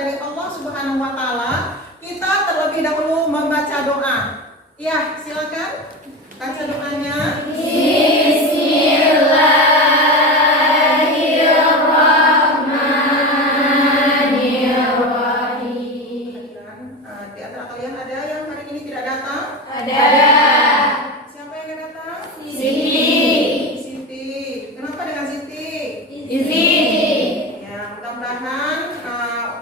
dari Allah Subhanahu wa Ta'ala, kita terlebih dahulu membaca doa. Ya, silakan baca doanya. Di antara kalian ada yang hari ini tidak datang? Ada. Siapa yang tidak datang? Siti. Kenapa dengan Siti? Izin. Ya, mudah-mudahan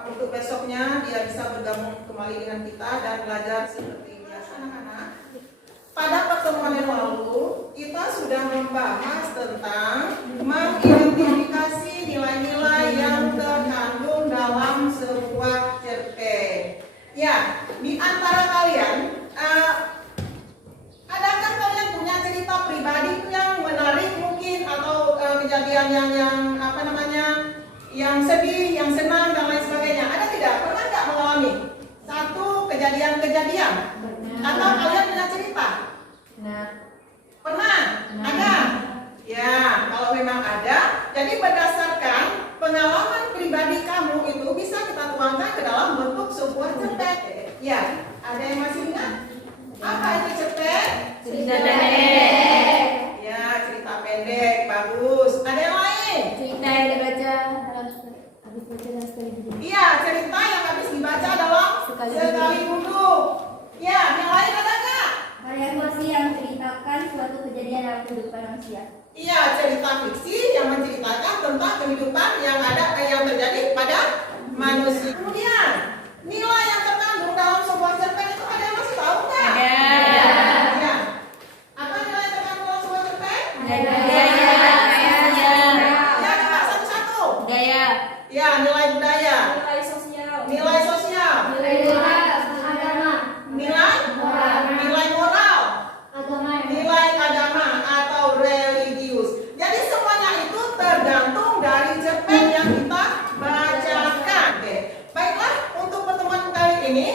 untuk besoknya dia bisa bergabung kembali dengan kita dan belajar seperti biasa, anak-anak. Pada pertemuan yang lalu, kita sudah membahas tentang mengidentifikasi nilai-nilai yang terkandung dalam sebuah cerpen. Ya, di antara kalian, adakah kalian punya cerita pribadi yang menarik mungkin atau kejadian yang sedih, yang senang dan lain sebagainya? Ada tidak? Pernah nggak mengalami satu kejadian-kejadian? Atau kalian punya cerita? Pernah? Ada? Ya, kalau memang ada, jadi berdasarkan pengalaman pribadi kamu itu bisa kita tuangkan ke dalam bentuk sebuah cerpen. Ya, ada yang masih ingat? Apa itu cerpen? Cerita pendek. Ya, cerita pendek, bagus. Ada yang lain? Cerita yang dibaca habis baca dan sekali duduk. Iya, cerita yang habis dibaca dalam sekali duduk. Ya, yang lain ada nggak? Karya fiksi yang menceritakan suatu kejadian dalam kehidupan manusia. Iya, cerita fiksi yang menceritakan tentang kehidupan yang terjadi pada manusia. Kemudian, nilai yang terkandung dalam sebuah cerpen itu ada yang masih tahu nggak? Ya. Apa nilai yang terkandung dalam sebuah cerpen? Ya, coba satu-satu. Budaya. Ya, nilai budaya, Nilai sosial. nilai sosial, Nilai moral. Agama. nilai moral, nilai agama atau religius. Jadi semuanya itu tergantung dari cerpen yang kita bacakan. Oke. Baiklah, untuk pertemuan kali ini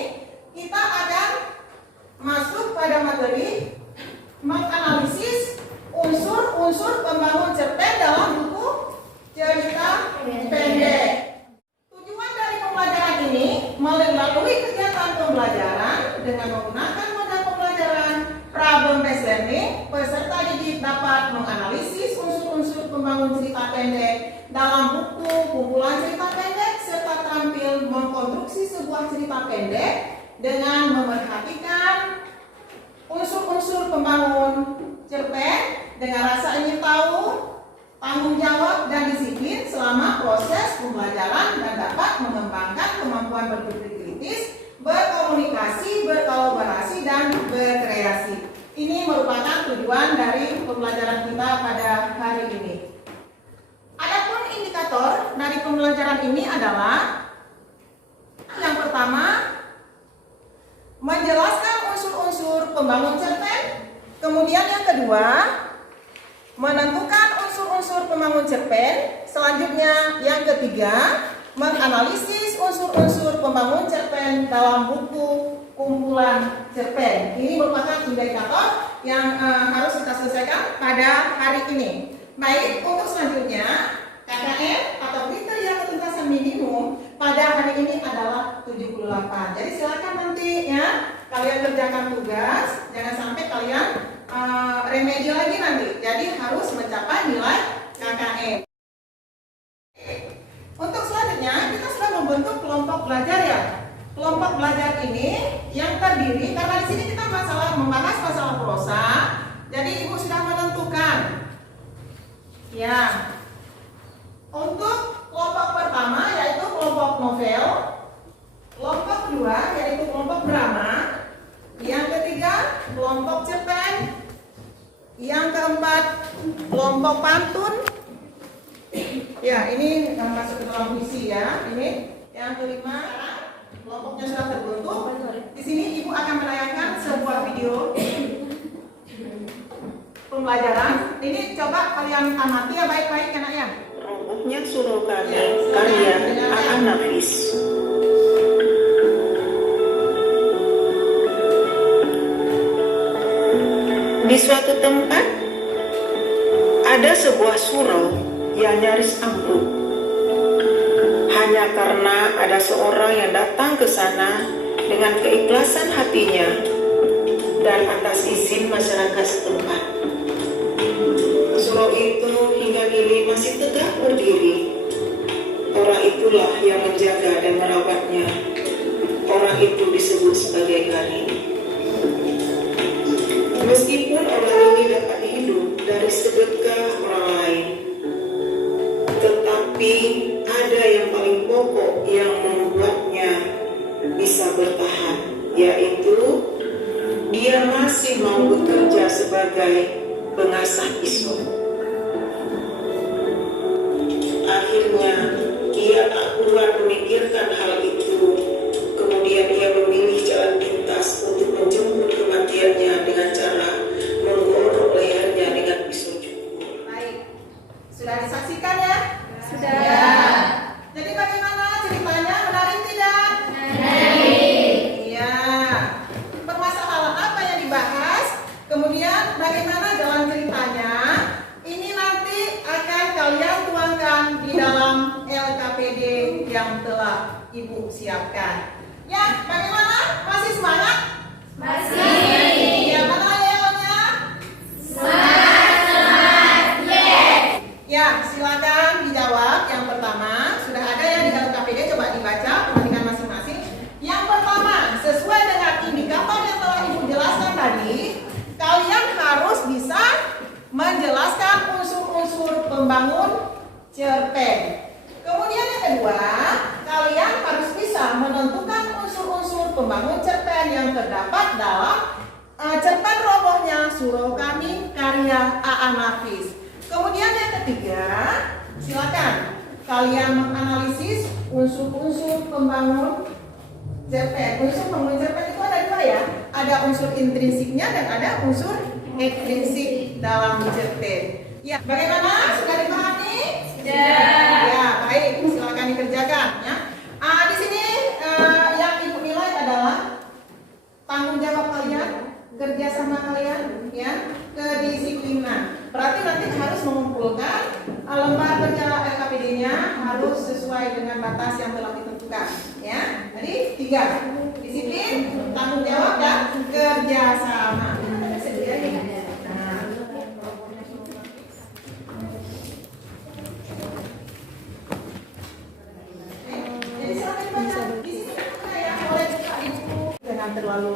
kita akan masuk pada materi menganalisis unsur-unsur pembangun cerpen dalam buku cerita pendek. Tujuan dari pembelajaran ini melalui kegiatan pembelajaran dengan menggunakan modal pembelajaran problem based learning, peserta didik dapat menganalisis unsur-unsur pembangun cerita pendek dalam buku, kumpulan cerita pendek, serta tampil mengkonstruksi sebuah cerita pendek dengan memerhatikan unsur-unsur pembangun cerpen dengan rasa ingin tahu, tanggung jawab dan disiplin selama proses pembelajaran dan dapat mengembangkan kemampuan berpikir kritis, berkomunikasi, berkolaborasi, dan berkreasi. Ini merupakan tujuan dari pembelajaran kita pada hari ini. Adapun indikator dari pembelajaran ini adalah yang pertama, menjelaskan unsur-unsur pembangun cerpen. Kemudian yang kedua, menentukan unsur-unsur pembangun cerpen. Selanjutnya yang ketiga, menganalisis unsur-unsur pembangun cerpen dalam buku kumpulan cerpen. Ini merupakan indikator yang harus kita selesaikan pada hari ini. Baik, untuk selanjutnya KKM atau kriteria ketuntasan minimum pada hari ini adalah 78. Jadi silakan nanti ya kalian kerjakan tugas, jangan sampai kalian remedi lagi nanti. Jadi harus mencapai nilai KKM. Untuk selanjutnya kita sudah membentuk kelompok belajar ya. Kelompok belajar ini yang terdiri karena di sini kita membahas masalah prosa. Jadi ibu sudah menentukan. Ya. Untuk kelompok pertama yaitu kelompok novel, kelompok kedua yaitu kelompok drama, yang ketiga kelompok cerpen, yang keempat kelompok pantun. Ya, ini masuk ke dalam puisi ya. Ini yang kelima, kelompoknya sudah terbentuk. Di sini ibu akan menayangkan sebuah video pembelajaran. Ini coba kalian amati ya baik-baik anaknya. Robohnya Surokada karya Aan Nafis. Di suatu tempat ada sebuah surau yang nyaris ambruk hanya karena ada seorang yang datang ke sana dengan keikhlasan hatinya dan atas izin masyarakat setempat. Surau itu hingga kini masih tegak berdiri. Orang itulah yang menjaga dan merawatnya. Orang itu disebut sebagai Kari. Meskipun orang ini dapat hidup dari sedekah orang lain, tetapi ada yang paling pokok yang membuatnya bisa bertahan, yaitu dia masih mau bekerja sebagai pengasah pisau. Akhirnya ia tak kuat memikirkan hal itu. Kemudian ia memilih jalan pintas untuk menjemput kematiannya dengan cara menggorok lehernya dengan pisau cukur. Baik, sudah disaksikan ya? Sudah. Ya. Jadi bagaimana ceritanya? Menarik tidak? Menarik. Iya. Permasalahan apa yang dibahas? Kemudian bagaimana jalan ceritanya? Ini nanti akan kalian tuangkan di dalam LKPD yang telah Ibu siapkan. Ya, bagaimana? Masih semangat? Masih. Ya, mana Leonya? Semangat. Yes. Ya, silakan dijawab. Yang pertama, sudah ada yang di dalam KPD, coba dibaca, perhatikan masing-masing. Yang pertama, sesuai dengan indikator yang telah Ibu jelaskan tadi, kalian harus bisa menjelaskan unsur-unsur pembangun cerpen. Kemudian yang kedua, kalian harus bisa menentukan unsur-unsur pembangun cerpen yang terdapat dalam cerpen robohnya Surau Kami karya A.A. Nafis. Kemudian yang ketiga, silakan kalian menganalisis unsur-unsur pembangun cerpen. Unsur pembangun cerpen itu ada dua ya, ada unsur intrinsiknya dan ada unsur ekstrinsik dalam cerpen. Ya, bagaimana? Sudah dipahami? Sudah. Ya, baik. Silakan dikerjakan ya. Di sini yang Ibu nilai adalah tanggung jawab kalian, kerjasama kalian, ya, kedisiplinan. Berarti nanti harus mengumpulkan lembar kerja LKPD-nya harus sesuai dengan batas yang telah ditentukan, ya. Jadi 3, disiplin, tanggung jawab dan kerjasama. Jadi silakan dibaca. Di sini ya, oleh Ibu jangan terlalu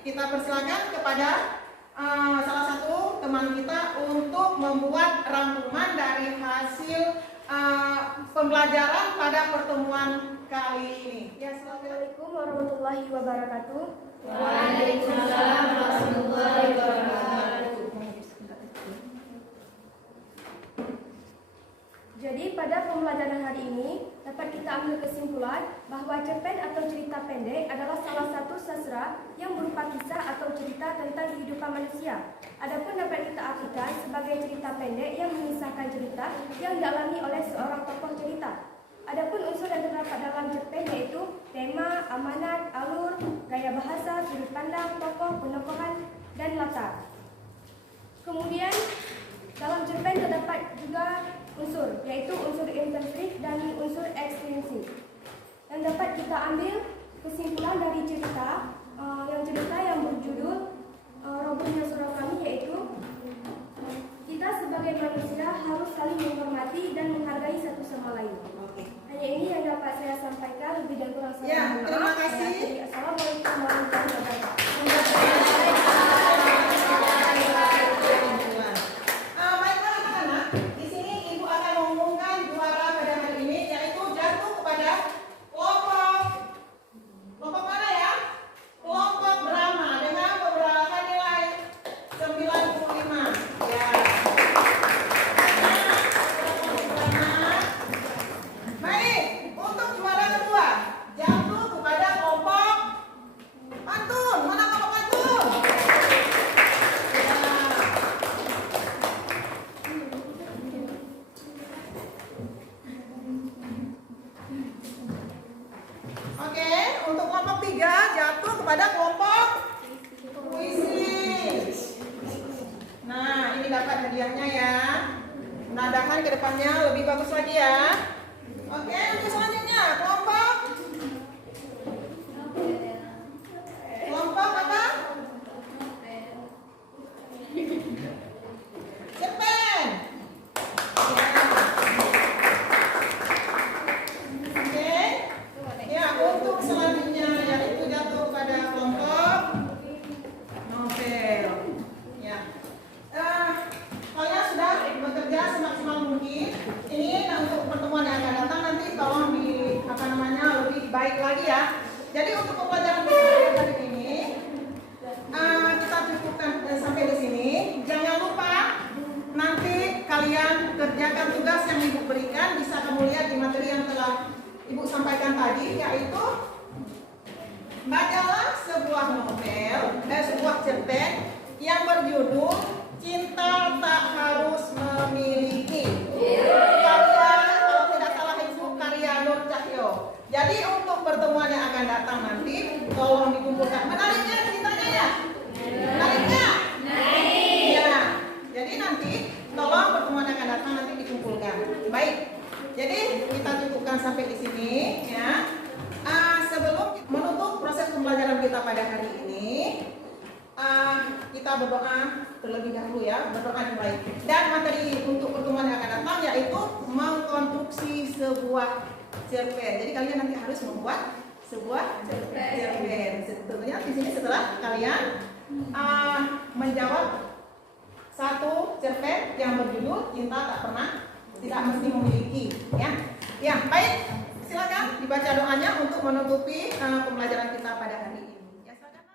kita persilakan kepada salah satu teman kita untuk membuat rangkuman dari hasil pembelajaran pada pertemuan kali ini. Ya, Assalamualaikum warahmatullahi wabarakatuh. Waalaikumsalam warahmatullahi wabarakatuh. Jadi pada pembelajaran hari ini dapat dapat kita ambil kesimpulan bahawa cerpen atau cerita pendek adalah salah satu sastra yang berupa kisah atau cerita tentang kehidupan manusia. Adapun dapat kita artikan sebagai cerita pendek yang mengisahkan cerita yang dialami oleh seorang tokoh cerita. Adapun unsur yang terdapat dalam cerpen yaitu tema, amanat, alur, gaya bahasa, sudut pandang, tokoh, penokohan, dan latar. Kemudian dalam cerpen terdapat juga unsur, yaitu unsur intensif dan unsur ekstensif. Yang dapat kita ambil kesimpulan dari cerita yang berjudul Robohnya Surau Kami, yaitu kita sebagai manusia harus saling menghormati dan menghargai satu sama lain. Hanya ini yang dapat saya sampaikan, lebih dan kurang saya Ya, mohon terima maaf. kasih. Assalamualaikum warahmatullahi wabarakatuh. Baiklah anak-anak, di sini Ibu akan mengumumkan juara pada hari ini, yaitu jatuh kepada kelompok mana ya? Kelompok drama dengan beberapa nilai 95. Ya. Baik, untuk juara kedua jatuh kepada kelompok pantun. Mana kelompok pantun? Ya. Oke, untuk kelompok 3 jatuh kepada kelompok puisi. Nah, ini dapat hadiahnya ya. Mudah-mudahan ke depannya lebih bagus lagi ya. Oke, untuk selanjutnya kelompok apa? Cerpen. Oke. Ya, untuk selanjutnya yaitu jatuh pada kelompok novel. Ya. Kalian sudah bekerja semaksimal mungkin. Ini untuk pertemuan yang akan datang nanti tolong lebih baik lagi ya. Jadi untuk pembelajaran kita hari ini kita cukupkan sampai di sini. Jangan lupa nanti kalian kerjakan tugas yang Ibu berikan. Bisa kamu lihat di materi yang telah Ibu sampaikan tadi, yaitu bacalah sebuah novel, sebuah cerpen yang berjudul Cinta Tak Harus Memiliki. Karya, kalau tidak salah itu karya Nur Cahyo. Jadi untuk pertemuan yang akan datang nanti tolong dikumpulkan. Menariknya ceritanya ya? Menariknya? Ya. Jadi nanti tolong pertemuan yang akan datang nanti dikumpulkan. Baik. Jadi kita cukupkan sampai di sini ya. Sebelum menutup proses pembelajaran kita pada hari ini, kita berdoa terlebih dahulu ya, berdoa yang baik. Dan materi untuk pertemuan yang akan datang yaitu mengkonstruksi sebuah cerpen. Jadi kalian nanti harus membuat sebuah cerpen. Tentunya di sini setelah kalian menjawab satu cerpen yang berjudul Cinta Tidak Mesti Memiliki ya. Ya, baik. Silakan dibaca doanya untuk menutupi pembelajaran kita pada hari ini. Ya, silakan.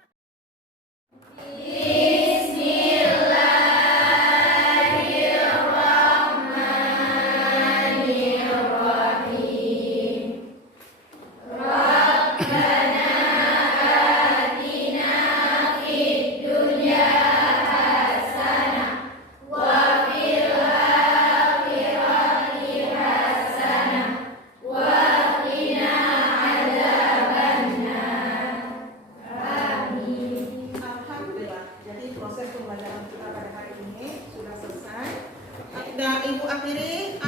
Ibu akhiri